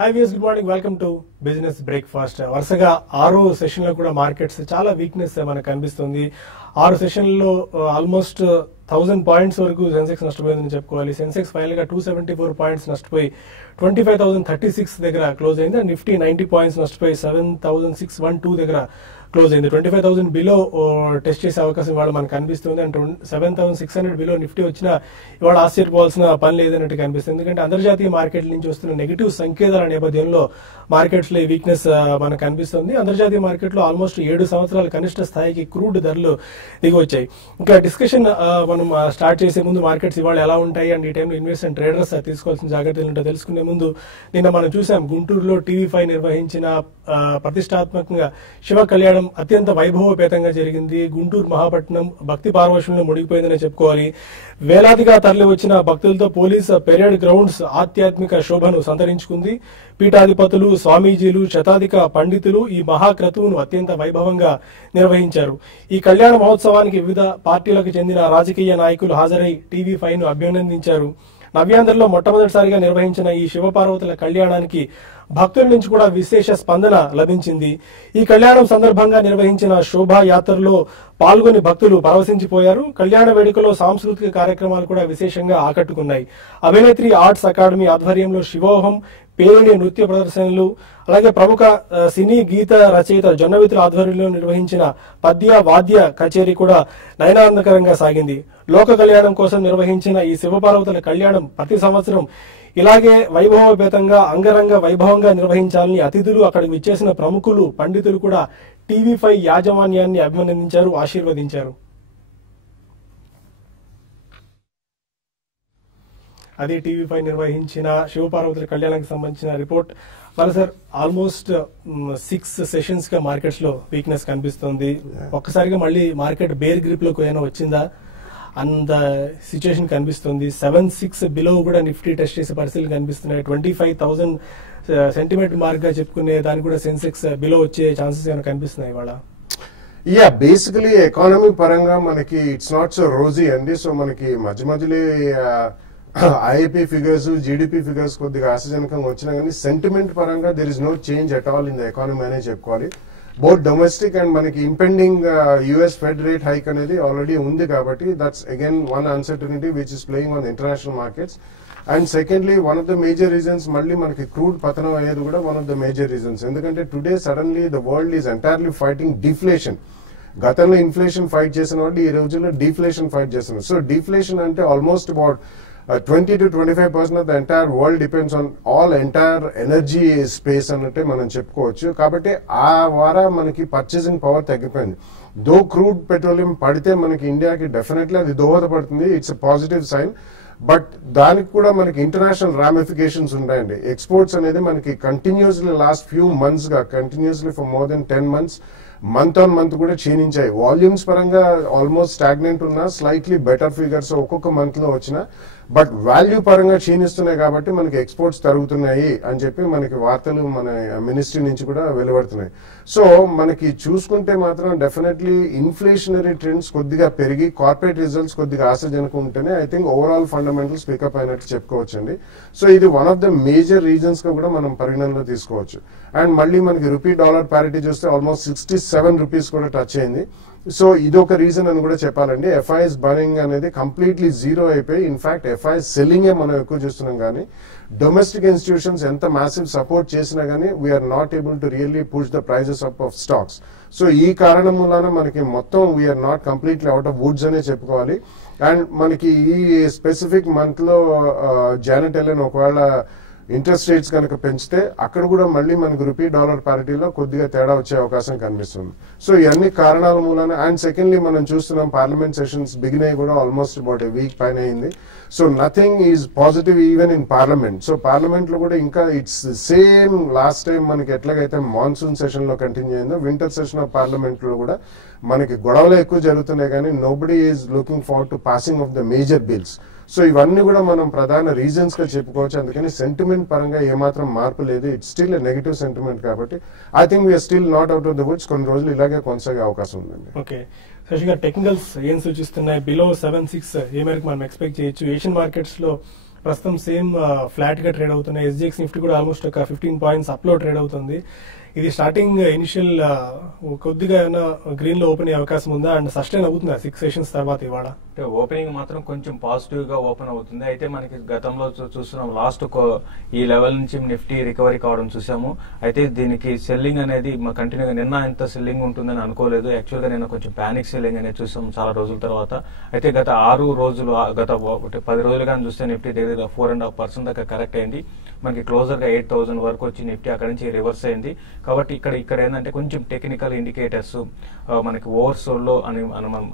Hi views, good morning. Welcome to business breakfast. వరుసగా 6వ session లో కూడా మార్కెట్స్ చాలా వీక్నెస్ మనకు కనిపిస్తుంది. 6 సెషన్లలో ఆల్మోస్ట్ 1000 పాయింట్స్ వరకు సెన్సెక్స్ నష్టపోయిందని చెప్పుకోవాలి. సెన్సెక్స్ ఫైనల్ గా 274 పాయింట్స్ నష్టపోయి 25,036 దగ్గర క్లోజ్ అయింది. నిఫ్టీ 90 పాయింట్స్ నష్టపోయి 7,612 దగ్గర క్లోజ్ అయింది. 25,000 బిలో టెస్ట్ చేసే అవకాశం ఇవాళ మనకు కనిపిస్తుంది. అండ్ 7,600 బిలో నిఫ్టీ వచ్చినా ఇవాళ ఆశ్చర్యపోవాల్సిన పని లేదన్నట్టు కనిపిస్తుంది. ఎందుకంటే అంతర్జాతీయ మార్కెట్ల నుంచి వస్తున్న నెగిటివ్ సంకేతాల నేపథ్యంలో మార్కెట్స్ లో ఈ వీక్నెస్ మనకు కనిపిస్తుంది. అంతర్జాతీయ మార్కెట్ లో ఆల్మోస్ట్ 7 సంవత్సరాల కనిష్ట స్థాయికి క్రూడ్ ధరలు దిగి వచ్చాయి. ఇంకా డిస్కషన్ మనం స్టార్ట్ చేసే ముందు మార్కెట్స్ ఇవాళ ఎలా ఉంటాయి అండ్ ఈ టైంలో ఇన్వెస్టర్ అండ్ ట్రేడర్స్ తీసుకోవాల్సిన జాగ్రత్తలు ఏంటో తెలుసుకునే ముందు నిన్న మనం చూసాం గుంటూరులో TV5 నిర్వహించిన ప్రతిష్టాత్మకంగా శివ కళ్యాణం అత్యంత వైభవపేతంగా జరిగింది. గుంటూరు మహాపట్నం భక్తి పార్వశంలో మునిగిపోయిందని చెప్పుకోవాలి. వేలాదిగా తరలి వచ్చిన భక్తులతో పోలీస్ పెరేడ్ గ్రౌండ్స్ ఆధ్యాత్మిక శోభను సంతరించుకుంది. పీఠాధిపతులు, స్వామీజీలు, శతాధిక పండితులు ఈ మహాక్రతువును అత్యంత వైభవంగా నిర్వహించారు. ఈ కళ్యాణ మహోత్సవానికి వివిధ పార్టీలకు చెందిన రాజకీయ నాయకులు హాజరై TV5 ను అభినందించారు. నవ్యాంధ్రలో మొట్టమొదటిసారిగా నిర్వహించిన ఈ శివపార్వతుల కళ్యాణానికి భక్తుల నుంచి కూడా విశేష స్పందన లభించింది. ఈ కళ్యాణం సందర్భంగా నిర్వహించిన శోభాయాత్రలో పాల్గొని భక్తులు పరవశించిపోయారు. కళ్యాణ వేడుకలో సాంస్కృతిక కార్యక్రమాలు కూడా విశేషంగా ఆకట్టుకున్నాయి. అభినేత్రి ఆర్ట్స్ అకాడమీ ఆధ్వర్యంలో శివోహం, పేరిణి నృత్య ప్రదర్శనలు, అలాగే ప్రముఖ సినీ గీత రచయిత జొన్నవితుల ఆధ్వర్యంలో నిర్వహించిన పద్య వాద్య కచేరీ కూడా నయనానందకరంగా సాగింది. లోక కళ్యాణం కోసం నిర్వహించిన ఈ శివపార్వతుల కళ్యాణం ప్రతి సంవత్సరం ఇలాగే వైభవపేతంగా అంగరంగ వైభవంగా నిర్వహించాలని అతిథులు, అక్కడికి విచ్చేసిన ప్రముఖులు, పండితులు కూడా TV5 యాజమాన్యాన్ని అభినందించారు, ఆశీర్వదించారు. అది TV5 నిర్వహించిన శివపార్వతుల కళ్యాణానికి సంబంధించిన రిపోర్ట్. మరి సార్, ఆల్మోస్ట్ 6 సెషన్స్ గా మార్కెట్స్ లో వీక్నెస్ కనిపిస్తుంది. ఒక్కసారిగా మళ్ళీ మార్కెట్ బేర్ గ్రిప్ లోకి ఏమైనా వచ్చిందా అంత సిచ్యువేషన్ కనిపిస్తుంది. 7,600 బిలో కూడా నిఫ్టీ టెస్ట్ చేసే పరిస్థితులు కనిపిస్తున్నాయి. 25,000 సెంటిమెంట్ మార్క్ గా చెప్పుకునే దానికి కూడా సెన్సెక్స్ బిలో వచ్చే ఛాన్సెస్ ఏమైనా కనిపిస్తున్నాయి ఇవాళ? బేసికలీ ఎకానమీ పరంగా మనకి ఇట్స్ నాట్ సో రోజీ అండి. సో మనకి మధ్యలో IIP ఫిగర్స్, GDP ఫిగర్స్ కొద్దిగా ఆశాజనకంగా వచ్చినా కానీ సెంటిమెంట్ పరంగా there is no change at all in the economy అనే చెప్పుకోవాలి. బోత్ డొమెస్టిక్ అండ్ మనకి impending US fed rate hike అనేది ఆల్రెడీ ఉంది కాబట్టి that's again one uncertainty which is playing on international markets. And secondly one of the major reasons మళ్ళీ మనకి crude పతనం అయ్యేది కూడా one of the major reasons. ఎందుకంటే today suddenly the world is entirely fighting deflation. గతంలో inflation fight చేసిన వాళ్ళు ఈ రోజుల్లో డిఫ్లేషన్ ఫైట్ చేస్తున్నారు. సో డిఫ్లేషన్ అంటే almost about 20 to 25% of the entire world depends on all entire energy space అన్నట్టే మనం చెప్పుకోవచ్చు. కాబట్టి ఆ వారా మనకి పర్చేసింగ్ పవర్ తగ్గిపోయింది. దో క్రూడ్ పెట్రోలియం పడితే మనకి ఇండియాకి డెఫినెట్లీ అది దోహదపడుతుంది. It's a positive sign. But దానికి కూడా మనకి ఇంటర్నేషనల్ రామిఫికేషన్స్ ఉంటాయండి. ఎక్స్పోర్ట్స్ అనేది మనకి కంటిన్యూస్లీ లాస్ట్ ఫ్యూ మంత్స్ గా continuously for more than 10 months month on month కూడా క్షీణించాయి. వాల్యూమ్స్ పరంగా ఆల్మోస్ట్ స్టాగ్నెంట్ ఉన్నా స్లైట్లీ బెటర్ ఫిగర్స్ ఒక్కొక్క మంత్ లో వచ్చినా బట్ వాల్యూ పరంగా క్షీణిస్తున్నాయి కాబట్టి మనకి ఎక్స్పోర్ట్స్ తరుగుతున్నాయి అని చెప్పి మనకి వార్తలు మన మినిస్ట్రీ నుంచి కూడా వెలువడుతున్నాయి. సో మనకి చూసుకుంటే మాత్రం డెఫినెట్లీ ఇన్ఫ్లేషనరీ ట్రెండ్స్ కొద్దిగా పెరిగి కార్పొరేట్ రిజల్ట్స్ కొద్దిగా ఆశాజనకం ఉంటేనే I think overall fundamentals pick up అయినట్టు చెప్పుకోవచ్చండి. సో ఇది one of the major reasons గా కూడా మనం పరిగణనలో తీసుకోవచ్చు. అండ్ మళ్ళీ మనకి రూపీ డాలర్ ప్యారిటీ చూస్తే ఆల్మోస్ట్ 67 రూపీస్ కూడా టచ్ అయింది. సో ఇదొక రీజన్ అని కూడా చెప్పాలండి. FIs బయింగ్ అనేది కంప్లీట్లీ జీరో అయిపోయి ఇన్ఫాక్ట్ FIs సెల్లింగ్ మనం ఎక్కువ చూస్తున్నాం. కానీ డొమెస్టిక్ ఇన్స్టిట్యూషన్స్ ఎంత మ్యాసివ్ సపోర్ట్ చేసినా కానీ we are not able to really push the prices up of stocks. So ఈ కారణం వలన మనకి మొత్తం we are not completely out of woods అనే చెప్పుకోవాలి. అండ్ మనకి ఈ స్పెసిఫిక్ మంత్ లో జానెట్ ఎలెన్ ఒకవేళ ఇంట్రెస్ట్ రేట్స్ కనుక పెంచితే అక్కడ కూడా మళ్ళీ మనకు రూపీ డాలర్ పారిటీలో కొద్దిగా తేడా వచ్చే అవకాశం కనిపిస్తుంది. సో ఇవన్నీ కారణాల మూలన. అండ్ సెకండ్లీ మనం చూస్తున్నాం పార్లమెంట్ సెషన్స్ బిగిన్ అయ్యి కూడా ఆల్మోస్ట్ అబౌట్ ఏ వీక్ పైన అయింది. So nothing is positive even in parliament. So parliament లో కూడా ఇంకా ఇట్స్ సేమ్ లాస్ట్ టైం మనకి ఎట్లాగైతే మాన్సూన్ సెషన్ లో కంటిన్యూ అయిందో వింటర్ సెషన్ ఆఫ్ పార్లమెంట్ లో కూడా మనకి గొడవలు ఎక్కువ జరుగుతున్నాయి కానీ nobody is looking forward to passing of the major bills. So ఇవన్నీ కూడా మనం ప్రధాన రీజన్స్ గా చెప్పుకోవచ్చు. అందుకని సెంటిమెంట్ పరంగా ఏమాత్రం మార్పు లేదు. It's still a negative sentiment కాబట్టి I think we're still not out of the woods. కొన్ని రోజులు ఇలాగే కొనసాగే అవకాశం ఉందండి. ఓకే, శశి గారు, టెక్నికల్స్ ఏం సూచిస్తున్నాయి? బిలో 7,600 ఏ మేరకు మనం ఎక్స్పెక్ట్ చేయొచ్చు? ఏషియన్ మార్కెట్స్ లో ప్రస్తుతం సేమ్ ఫ్లాట్ గా ట్రేడ్ అవుతున్నాయి. ఎస్జిఎక్స్ నిఫ్టీ కూడా ఆల్మోస్ట్ ఒక 15 పాయింట్స్ అప్ లో ట్రేడ్ అవుతుంది. ఇది స్టార్టింగ్ ఇనిషియల్ కొద్దిగా ఏమైనా గ్రీన్ లో ఓపెన్ అయ్యే అవకాశం ఉందా అండ్ సస్టైన్ అవుతుందా 6 సెషన్స్ తర్వాత ఇవాళ? అంటే ఓపెనింగ్ మాత్రం కొంచెం పాజిటివ్ గా ఓపెన్ అవుతుంది. అయితే మనకి గతంలో చూస్తున్నాం లాస్ట్ ఈ లెవెల్ నుంచి నిఫ్టీ రికవరీ కావడం చూసాము. అయితే దీనికి సెల్లింగ్ అనేది కంటిన్యూగా నిన్న ఎంత సెల్లింగ్ ఉంటుందని అనుకోలేదు. యాక్చువల్ గా నిన్న కొంచెం పానిక్ సెల్లింగ్ అనేది చూసాం చాలా రోజుల తర్వాత. అయితే గత 6 రోజులు గత 10 రోజులుగా చూస్తే నిఫ్టీ దగ్గర 4.5% దాకా కరెక్ట్ అయింది. మనకి క్లోజర్ గా 8,000 వరకు వచ్చి నిఫ్టీ అక్కడ నుంచి రివర్స్ అయింది. కాబట్టి ఇక్కడ ఏంటంటే కొంచెం టెక్నికల్ ఇండికేటర్స్ మనకి ఓవర్సోల్ లో అని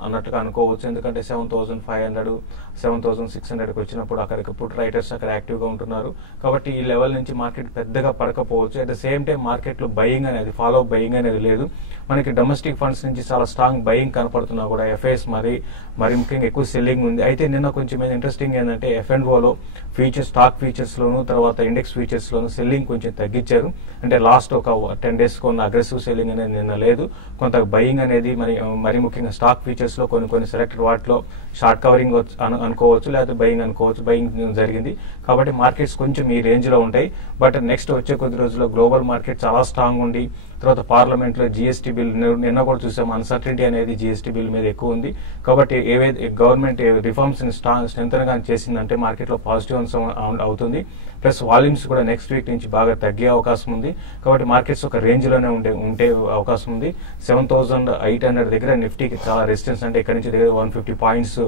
అన్నట్టుగా అనుకోవచ్చు. ఎందుకంటే 7,500 7,600 వచ్చినప్పుడు అక్కడికి పుట్ రైటర్స్ అక్కడ యాక్టివ్ గా ఉంటున్నారు. కాబట్టి ఈ లెవెల్ నుంచి మార్కెట్ పెద్దగా పడకపోవచ్చు. At the same time market లో బయింగ్ అనేది ఫాలో బయింగ్ అనేది లేదు. మనకి డొమెస్టిక్ ఫండ్స్ నుంచి చాలా స్ట్రాంగ్ బయింగ్ కనపడుతున్నా కూడా ఎఫ్ఐఎస్ మరి ముఖ్యంగా ఎక్కువ సెల్లింగ్ ఉంది. అయితే నిన్న కొంచెం ఇంట్రెస్టింగ్ ఏంటంటే F&Oలో స్టాక్ ఫీచర్స్ లోను తర్వాత ఇండెక్స్ ఫీచర్స్ లోను సెల్లింగ్ కొంచెం తగ్గించారు. అంటే లాస్ట్ ఒక 10 days కొన్న అగ్రెసివ్ సెల్లింగ్ అనేది నిన్న లేదు. కొంత బయింగ్ అనేది మరి ముఖ్యంగా స్టాక్ ఫీచర్స్ లో కొన్ని సెలెక్టెడ్ వాటిలో షార్ట్ కవరింగ్ అనుకోవచ్చు లేకపోతే బయింగ్ అనుకోవచ్చు. బయింగ్ జరిగింది కాబట్టి మార్కెట్స్ కొంచెం ఈ రేంజ్ లో ఉంటాయి. బట్ నెక్స్ట్ వచ్చే కొద్ది రోజుల్లో గ్లోబల్ మార్కెట్ చాలా స్ట్రాంగ్ ఉండి తర్వాత పార్లమెంట్ లో జిఎస్టీ బిల్ నిన్న కూడా చూసాం. అన్సర్టనిటీ అనేది జిఎస్టీ బిల్ మీద ఎక్కువ ఉంది. కాబట్టి ఏవైతే గవర్నమెంట్ రిఫార్మ్స్ ని స్ట్రెంగ్తన్ గా చేసిందంటే మార్కెట్ లో పాజిటివ్ అంశం అవుతుంది. ప్లస్ వాల్యూమ్స్ కూడా నెక్స్ట్ వీక్ నుంచి బాగా తగ్గే అవకాశం ఉంది. కాబట్టి మార్కెట్స్ ఒక రేంజ్ లోనే ఉండే అవకాశం ఉంది. 7,800 దగ్గర నిఫ్టీకి చాలా రెసిస్టెన్స్, అంటే ఇక్కడ నుంచి దగ్గర 150 పాయింట్స్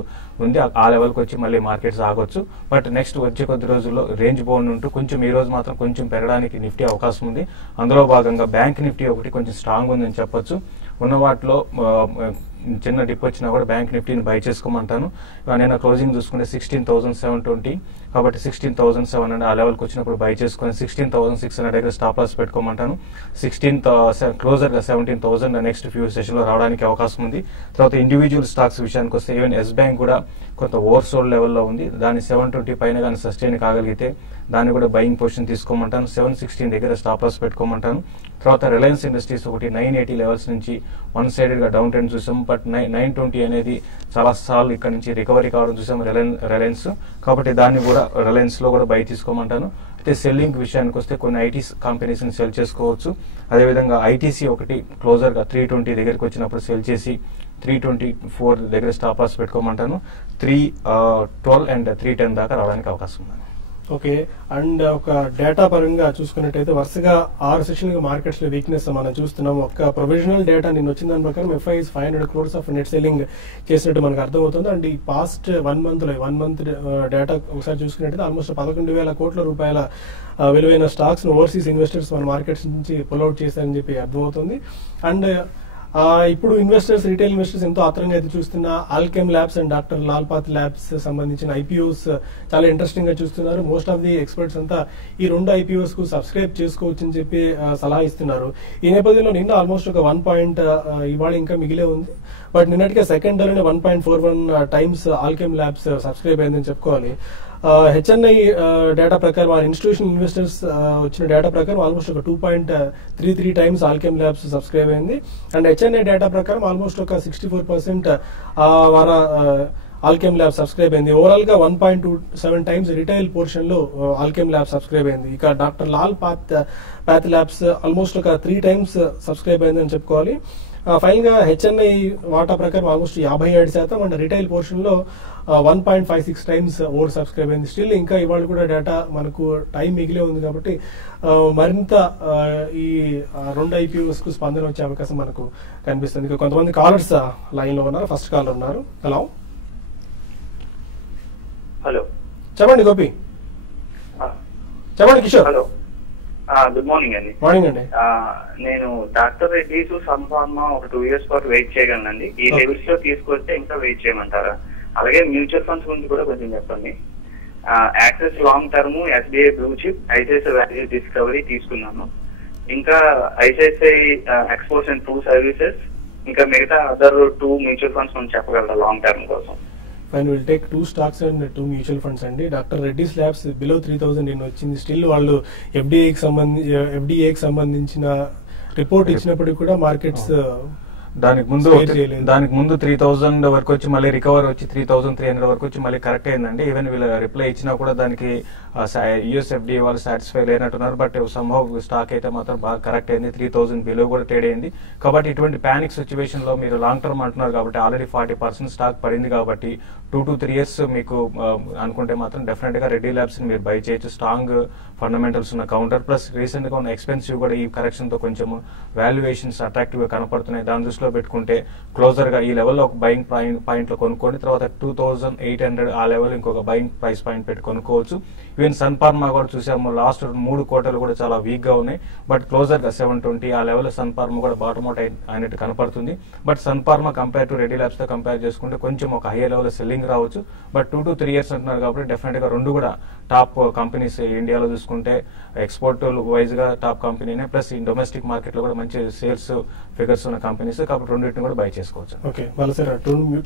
ఉంది. ఆ లెవెల్ కి వచ్చి మళ్ళీ మార్కెట్స్ ఆగొచ్చు. బట్ నెక్స్ట్ వచ్చే కొద్ది రోజుల్లో రేంజ్ బౌండ్ ఉంటూ కొంచెం ఈ రోజు మాత్రం కొంచెం పెరగడానికి నిఫ్టీ అవకాశం ఉంది. అందులో భాగంగా బ్యాంక్ నిఫ్టీ ఒకటి కొంచెం స్ట్రాంగ్ ఉందని చెప్పొచ్చు. ఉన్న వాటిలో చిన్న డిప్ వచ్చినా కూడా బ్యాంక్ నిఫ్టీని బై చేసుకోమంటాను. నేను క్లోజింగ్ చూసుకుంటే 16,720, కాబట్టి 16,700 ఆ లెవెల్కి వచ్చినప్పుడు బై చేసుకుని 16,600 దగ్గర స్టాప్ లాస్ పెట్టుకోమంటాను. 16 క్లోజర్ గా 17,000 నెక్స్ట్ ఫ్యూ సెషన్ లో రావడానికి అవకాశం ఉంది. తర్వాత ఇండివిజువల్ స్టాక్స్ విషయానికి వస్తే ఈవెన్ ఎస్ బ్యాంక్ కూడా కొంత ఓవర్సోల్డ్ లెవెల్లో ఉంది. దాన్ని 720 పైన కానీ సస్టైన్ కాగలిగితే దాన్ని కూడా బయింగ్ పొజిషన్ తీసుకోమంటాను. 716 దగ్గర స్టాప్ లాస్ పెట్టుకోమంటాను. తర్వాత రిలయన్స్ ఇండస్ట్రీస్ ఒకటి 980 లెవెల్స్ నుంచి వన్ సైడెడ్ గా డౌన్ ట్రెండ్ చూసాం. బట్ 920 అనేది చాలా సార్లు ఇక్కడ నుంచి రికవరీ కావడం చూసాం రిలయన్స్. కాబట్టి దాన్ని కూడా రిలయన్స్ లో కూడా బై తీసుకోమంటాను. అయితే సెల్లింగ్ విషయానికి వస్తే కొన్ని ఐటీ కంపెనీస్ ని సెల్ చేసుకోవచ్చు. అదేవిధంగా ఐటీసీ ఒకటి క్లోజర్ గా 320 దగ్గరికి వచ్చినప్పుడు సెల్ చేసి 324 దగ్గర స్టాప్ లాస్ పెట్టుకోమంటాను. 312 అండ్ 310 దాకా రావడానికి అవకాశం ఉంది. ఓకే, అండ్ ఒక డేటా పరంగా చూసుకున్నట్టయితే వరుసగా 6 సెషన్లుగా మార్కెట్స్ లో వీక్నెస్ మనం చూస్తున్నాం. ఒక ప్రొవిజనల్ డేటా నిన్న వచ్చిన దాని ప్రకారం FIs 500 crores of net selling చేసినట్టు మనకు అర్థమవుతుంది. అండ్ ఈ పాస్ట్ 1 మంత్ డేటా ఒకసారి చూసుకున్నట్టయితే ఆల్మోస్ట్ 11,000 కోట్ల రూపాయల విలువైన స్టాక్స్ ఓవర్సీస్ ఇన్వెస్టర్స్ మన మార్కెట్స్ నుంచి పుల్అవుట్ చేశారని చెప్పి అర్థమవుతుంది. అండ్ ఇప్పుడు రిటైల్ ఇన్వెస్టర్స్ ఎంతో ఆత్రంగా అయితే చూస్తున్న Alkem labs and doctor Lal path labs సంబంధించిన IPOs చాలా ఇంట్రెస్టింగ్ గా చూస్తున్నారు. మోస్ట్ ఆఫ్ ది ఎక్స్పర్ట్స్ అంతా ఈ 2 IPOs కు సబ్స్క్రైబ్ చేసుకోవచ్చు అని చెప్పి సలహా ఇస్తున్నారు. ఈ నేపథ్యంలో నిన్న ఆల్మోస్ట్ ఒక 1 పాయింట్ ఇవాళ ఇంకా మిగిలే ఉంది. బట్ నిన్నటిగా సెకండ్ డేలోనే 1.41 టైమ్స్ ఆల్కెమ్ ల్యాబ్స్ సబ్స్క్రైబ్ అయిందని చెప్పుకోవాలి. HNI డేటా ప్రకారం ఇన్స్టిట్యూషనల్ ఇన్వెస్టర్స్ వచ్చిన డేటా ప్రకారం ఆల్మోస్ట్ ఒక 2.33 టైమ్స్ ఆల్కెమ్ ల్యాబ్స్ సబ్స్క్రైబ్ అయింది. అండ్ HNI డేటా ప్రకారం ఆల్మోస్ట్ ఒక 64% వార ఆల్కెమ్ ల్యాబ్ సబ్స్క్రైబ్ అయింది. ఓవరాల్ గా 1.27 టైమ్స్ రిటైల్ పోర్షన్ లో ఆల్కెమ్ ల్యాబ్ సబ్స్క్రైబ్ అయింది. ఇక doctor Lal path labs almost ఒక 3 టైమ్స్ సబ్స్క్రైబ్ అయింది అని చెప్పుకోవాలి. ఫైనల్ గా HNI వాటా ప్రకారం ఆల్మోస్ట్ 57% అండ్ రిటైల్ పోర్షన్ లో 1.56 టైమ్స్ ఓవర్ సబ్స్క్రైబ్ అయింది. స్టిల్ ఇంకా ఇవాళ కూడా డేటా మనకు టైం మిగిలే ఉంది కాబట్టి మరింత ఈ 2 IPOs కు స్పందన వచ్చే అవకాశం మనకు కనిపిస్తుంది. ఇంకా కొంతమంది కాలర్స్ లైన్ లో ఉన్నారు. ఫస్ట్ కాలర్ ఉన్నారు. హలో చెప్పండి గోపి. చెప్పండి కిషోర్. హలో, గుడ్ మార్నింగ్ అండి. మార్నింగ్ అండి. నేను డాక్టర్ రెడ్డిస్ సన్ఫార్మా ఒక 2 years పాటు వెయిట్ చేయగలనండి. ఈ లెవెల్స్ లో తీసుకొస్తే ఇంకా వెయిట్ చేయమంటారా? అలాగే మ్యూచువల్ ఫండ్స్ గురించి కూడా కొంచెం చెప్పండి. Axis long term, SBI blue chip, ICICI value discovery తీసుకున్నాను. ఇంకా ICICI exports and food services, ఇంకా మిగతా అదర్ 2 మ్యూచువల్ ఫండ్స్ మనం చెప్పగలరా లాంగ్ టర్మ్ కోసం? Fine, will take 2 stocks and 2 mutual funds అండి. డాక్టర్ రెడ్డిస్ ల్యాబ్స్ బిలో 3,000 వచ్చింది. స్టిల్ వాళ్ళు FDAకి సంబంధించిన రిపోర్ట్ ఇచ్చినప్పటికీ కూడా మార్కెట్స్ దానికి ముందు 3000 వరకు వచ్చి మళ్ళీ రికవర్ వచ్చి 3300 వరకు వచ్చి మళ్ళీ కరెక్ట్ అయిందండి. ఈవెన్ వీళ్ళు రిప్లై ఇచ్చినా కూడా దానికి యుఎస్ఎఫ్డి వాళ్ళు సాటిస్ఫై లేనట్టున్నారు. బట్ సంభవ్ స్టాక్ అయితే మాత్రం బాగా కరెక్ట్ అయింది. 3000 బిలో కూడా ట్రేడ్ అయింది. కాబట్టి ఇటువంటి పానిక్ సిచ్యువేషన్ లో మీరు లాంగ్ టర్మ్ అంటున్నారు కాబట్టి ఆల్రెడీ 40% స్టాక్ పడింది కాబట్టి 2 to 3 years మీకు అనుకుంటే మాత్రం డెఫినెట్ గా రెడ్డి ల్యాబ్స్ మీరు బై చేయొచ్చు. స్ట్రాంగ్ ఫండమెంటల్స్ ఉన్న కౌంటర్ ప్లస్ రీసెంట్ గా ఉన్న ఎక్స్పెన్సివ్ కూడా ఈ కరెక్షన్ తో కొంచెం వాల్యుయేషన్స్ అట్రాక్టివ్ గా కనపడుతున్నాయి. దాని దృష్టిలో పెట్టుకుంటే క్లోజర్ గా ఈ లెవెల్లో ఒక బయింగ్ పాయింట్ లో కొనుక్కోండి. తర్వాత 2800 ఆ లెవెల్ ఇంకొక బయింగ్ ప్రైస్ పాయింట్ పెట్టి కొనుక్కోవచ్చు. ఈవెన్ సన్ ఫార్మా కూడా చూసాము లాస్ట్ 3 క్వార్టర్లు కూడా చాలా వీక్ గా ఉన్నాయి. బట్ క్లోజర్ గా 720 ఆ లెవెల్ సన్ ఫార్మా కూడా బాటమ్ అవుట్ అయినట్టు కనపడుతుంది. But Sun Pharma compare to Reddy Labs తో కంపేర్ చేసుకుంటే కొంచెం ఒక హై లెవెల్ సెల్లింగ్ రావచ్చు. బట్ 2 to 3 years అంటున్నారు కాబట్టి డెఫినెట్ గా రెండు కూడా టాప్ కంపెనీస్ ఇండియాలో చూసుకుంటే ఎక్స్పోర్ట్ వైజ్ గా టాప్ కంపెనీనే ప్లస్ ఈ డొమెస్టిక్ మార్కెట్ లో కూడా మంచి సేల్స్ ఫిగర్స్ ఉన్న కంపెనీస్ కాబట్టి రెండింటిని కూడా బై చేసుకోవచ్చు. ఓకే మళ్ళీ సార్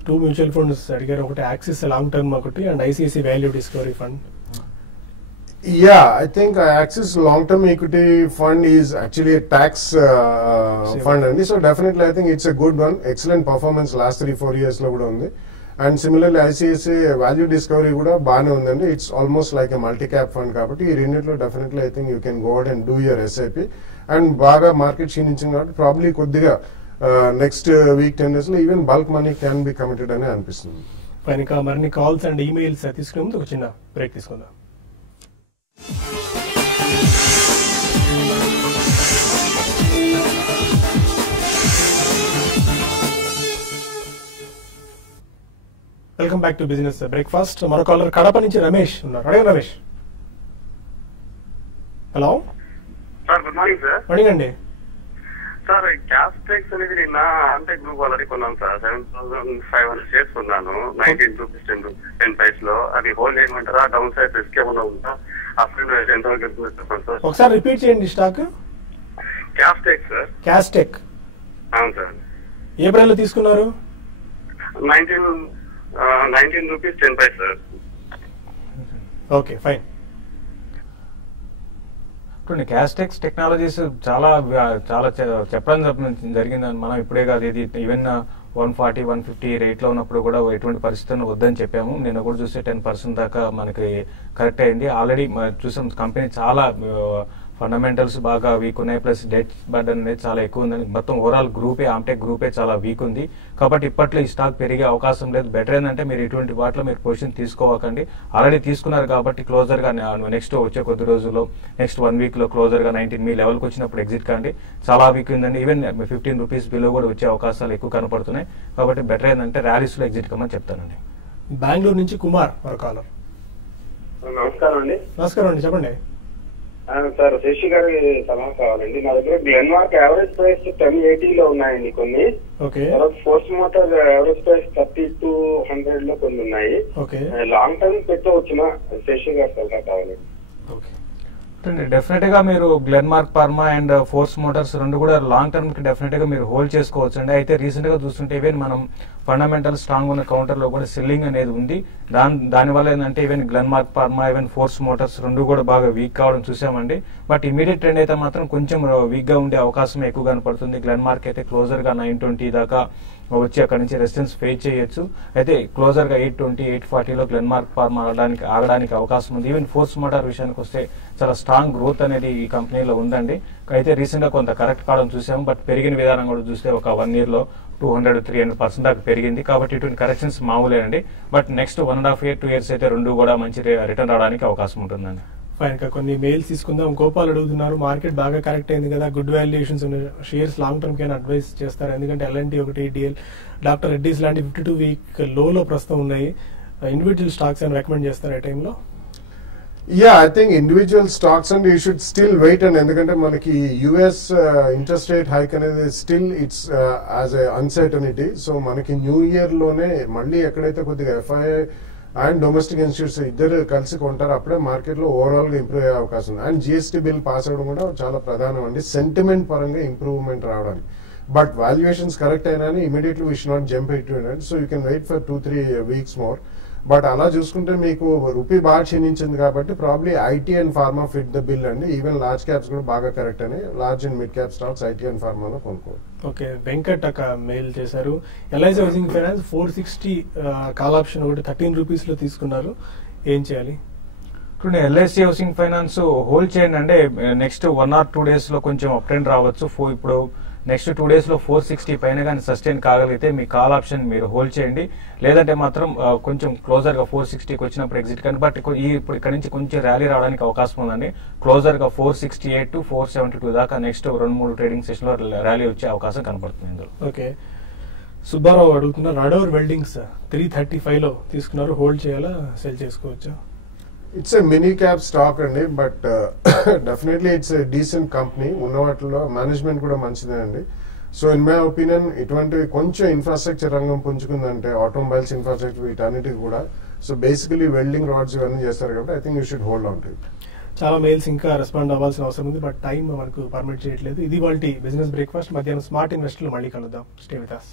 టూ మ్యూచువల్ ఫండ్స్ అడిగారు. ఒకటి యాక్సిస్ లాంగ్ టర్మ్ ఒకటి and ICICI value discovery fund. Yeah, I think Axis long-term equity fund is actually a tax fund, and so definitely I think it's a good one. Excellent performance last 3-4 years lo kuda undi. And similarly ICICI value discovery kuda baane undandi. It's almost like a multi-cap fund kabatti ee renditlo definitely I think you can go out and do your SIP. And baga market క్షీణించింది కాబట్టి probably కొద్దిగా next week 10 days lo even bulk money can be committed అని అనిపిస్తుంది. పైన మరిన్ని calls and emails తీసుకునే ముందు ఒక చిన్న బ్రేక్ తీసుకుందాం. Welcome back to business breakfast. మరో కాలర్ కడప నుంచి రమేష్ ఉన్నారు. అడగండి Ramesh. Hello sir, good morning sir. Morning అండి. సార్ క్యాస్టెక్స్ అనేది నిన్న అంటే గ్రూప్ ఆల్రెడీ కొన్నాను సార్. 7500 షేర్స్ కొన్నాను. 19 రూపీస్ 10 పైసలో. అది హోల్డ్ చేయమంటారా? డౌన్ సైడ్ రిస్క్ ఏమైనా ఉందా? అప్పుడు ఎంతవరకు వెళ్తుంది చెప్పండి సార్. ఒకసారి రిపీట్ చేయండి స్టాక్. క్యాస్టెక్ సార్. క్యాస్టెక్. అవును సార్. ఏ ప్రైస్ లో తీసుకున్నారు? 19 rupees 10 paise sir. Okay fine. Castex technologies చాలా చెప్పడం జరిగిందని మనం ఇప్పుడే కాదు, ఇది ఈవెన్ 140-150 రేట్ లో ఉన్నప్పుడు కూడా ఎటువంటి పరిస్థితులను వద్దని చెప్పాము. నేను కూడా చూస్తే 10% దాకా మనకి కరెక్ట్ అయింది. ఆల్రెడీ చూసాం కంపెనీ చాలా ఫండమెంటల్స్ బాగా వీక్ ఉన్నాయి, ప్లస్ డెట్ బర్డన్ అనేది చాలా ఎక్కువ ఉందని మొత్తం ఓవరాల్ గ్రూపే ఆమ్టెక్ గ్రూపే చాలా వీక్ ఉంది. కాబట్టి ఇప్పట్లో ఈ స్టాక్ పెరిగే అవకాశం లేదు. బెటర్ ఏంటంటే మీరు ఇటువంటి వాటిలో మీరు పొజిషన్ తీసుకోవకండి. ఆల్రెడీ తీసుకున్నారు కాబట్టి క్లోజర్ గా నెక్స్ట్ వచ్చే కొద్ది రోజుల్లో నెక్స్ట్ 1 week లో క్లోజర్ గా 19 మీ లెవెల్కి వచ్చినప్పుడు ఎగ్జిట్ కాండి. చాలా వీక్ ఉందండి. ఈవెన్ 15 రూపీస్ బిలో కూడా వచ్చే అవకాశాలు ఎక్కువ కనపడుతున్నాయి. కాబట్టి బెటర్ ఏంటంటే ర్యాలీస్ లో ఎగ్జిట్ కమ్మని చెప్తానండి. బెంగళూరు నుంచి కుమార్ మరో కాలర్. నమస్కారం అండి. నమస్కారం అండి, చెప్పండి. సార్ శశి గారి సలహా కావాలండి. నా దగ్గర గ్లెన్మార్క్ యావరేజ్ ప్రైస్ 1080 లో ఉన్నాయండి కొన్ని. తర్వాత ఫోర్స్ మోటార్ యావరేజ్ ప్రైస్ 3200 లో కొన్ని ఉన్నాయి. లాంగ్ టర్మ్ పెట్టవచ్చునా? శశి గారి సలహా కావాలండి. డెఫినెట్ గా మీరు Glenmark pharma and force Motors రెండు కూడా లాంగ్ టర్మ్ కి డెఫినెట్ గా మీరు హోల్డ్ చేసుకోవచ్చు అండి. అయితే రీసెంట్ గా చూస్తుంటే ఈవెన్ మనం ఫండమెంటల్ స్ట్రాంగ్ ఉన్న కౌంటర్ లో కూడా సెల్లింగ్ అనేది ఉంది. దానివల్ల ఏంటంటే even Glenmark pharma even force Motors రెండు కూడా బాగా వీక్ కావడం చూసామండి. బట్ ఇమీడియట్ ట్రెండ్ అయితే మాత్రం కొంచెం వీక్ గా ఉండే అవకాశం ఎక్కువ కనపడుతుంది. గ్లెన్మార్క్ అయితే క్లోజర్ గా 920 దాకా వచ్చి అక్కడ నుంచి రెసిస్టెన్స్ ఫేస్ చేయొచ్చు. అయితే క్లోజర్ గా 820-840 లో గ్లెన్మార్క్ ఫార్మా ఆగడానికి అవకాశం ఉంది. ఈవెన్ ఫోర్స్ మోటార్ విషయానికి వస్తే చాలా స్ట్రాంగ్ గ్రోత్ అనేది ఈ కంపెనీలో ఉందండి. అయితే రీసెంట్ గా కొంత కరెక్ట్ కావడం చూసాము. బట్ పెరిగిన విధానం కూడా చూస్తే ఒక 1 year లో 200-300% దాకా పెరిగింది. కాబట్టి ఇటువంటి కరెక్షన్స్ మామూలేనండి. బట్ నెక్స్ట్ 1.5 year 2 years అయితే రెండు కూడా మంచి రిటర్న్ రావడానికి అవకాశం ఉంటుందండి. ఫైన్. కొన్ని మెయిల్స్ తీసుకుందాం. గోపాల్ అడుగుతున్నారు, మార్కెట్ బాగా కరెక్ట్ అయింది కదా, గుడ్ వాల్యుయేషన్స్ ఉన్న షేర్స్ లాంగ్ టర్మ్ కైనా అడ్వైస్ చేస్తారు? ఎందుకంటే ఎల్ఎన్టీ ఒకటి, డిఎల్, డాక్టర్ రెడ్డీస్ లాంటి 52 week లోలో ప్రస్తుతం ఉన్నాయి. ఇండివిజువల్ స్టాక్స్ అని రికమెండ్ చేస్తారు ఈ టైంలో? Yeah, I think individual stocks and you should still wait, and ఎందుకంటే మనకి US ఇంట్రెస్ట్ రేట్ హైక్ అనేది still it's as a uncertainty. So మనకి న్యూ ఇయర్ లోనే మళ్ళీ ఎక్కడైతే కొద్దిగా FII అండ్ డొమెస్టిక్ ఇన్స్టిట్యూట్స్ ఇద్దరు కలిసి కొంటారు అప్పుడే మార్కెట్ లో ఓవరాల్ గా ఇంప్రూవ్ అయ్యే అవకాశం ఉంది. అండ్ GST బిల్ పాస్ అవడం కూడా చాలా ప్రధానం అండి సెంటిమెంట్ పరంగా ఇంప్రూవ్మెంట్ రావడానికి. బట్ వాల్యుయేషన్స్ కరెక్ట్ అయినా immediately we should not jump it to it. So you can wait for 2-3 weeks more. But అలా చూసుకుంటే మీకు రూపీ బాగా క్షీణించింది కాబట్టి probably IT and pharma fit the bill అండి. ఈవెన్ లార్జ్ క్యాప్స్ కూడా బాగా కరెక్ట్ అని large and mid cap stocks IT and ఫార్మాలో కొనుక్కోవాలి. ఓకే, వెంకట్ ఒక మెయిల్ చేశారు. LIC housing finance 460 call option ఒకటి 13 రూపీస్ లో తీసుకున్నారు, ఏం చేయాలి? ఇప్పుడు ఎల్ఐసి హౌసింగ్ ఫైనాన్స్ హోల్డ్ చేయండి. అంటే నెక్స్ట్ 1 or 2 days లో కొంచెం అప్ ట్రెండ్ రావచ్చు. ఇప్పుడు నెక్స్ట్ 2 days లో 460 పైన కానీ సస్టైన్ కాగలిగితే మీ కాల్ ఆప్షన్ మీరు హోల్డ్ చేయండి. లేదంటే మాత్రం కొంచెం క్లోజర్ గా 460కి వచ్చినప్పుడు ఎగ్జిట్ కానీ. బట్ ఇప్పుడు ఇక్కడ నుంచి కొంచెం ర్యాలీ రావడానికి అవకాశం ఉందండి. క్లోజర్ గా 468 to 472 దాకా నెక్స్ట్ 2-3 ట్రేడింగ్ సెషన్ లో ర్యాలీ వచ్చే అవకాశం కనపడుతుంది ఇందులో. ఓకే, సుబ్బారావు అడుగుతున్నారు, రాడోర్ వెల్డింగ్స్ 335 లో తీసుకున్నారు, హోల్డ్ చేయాలా సెల్ చేసుకోవచ్చా? It's a mini cap stock అండి, but definitely it's a decent company. ఉన్న వాటిలో మేనేజ్మెంట్ కూడా మంచిదే అండి. సో ఇన్ మై ఒపీనియన్ ఇటువంటివి కొంచెం ఇన్ఫ్రాస్ట్రక్చర్ రంగం పుంజుకుందంటే ఆటోమొబైల్స్ ఇన్ఫ్రాస్ట్రక్చర్ వీటన్నిటికి కూడా, సో బేసికలీ వెల్డింగ్ రాడ్స్ ఇవన్నీ చేస్తారు కాబట్టి I think you should hold on to it. చాలా మెయిల్స్ ఇంకా రెస్పాండ్ అవ్వాల్సిన అవసరం ఉంది, బట్ టైం మనకు పర్మిట్ చేయట్లేదు. ఇది వాళ్ళ బిజినెస్ బ్రేక్ఫాస్ట్. మధ్యాహ్నం స్మార్ట్ ఇన్వెస్టర్లు మళ్ళీ కలుద్దాం. Stay with us.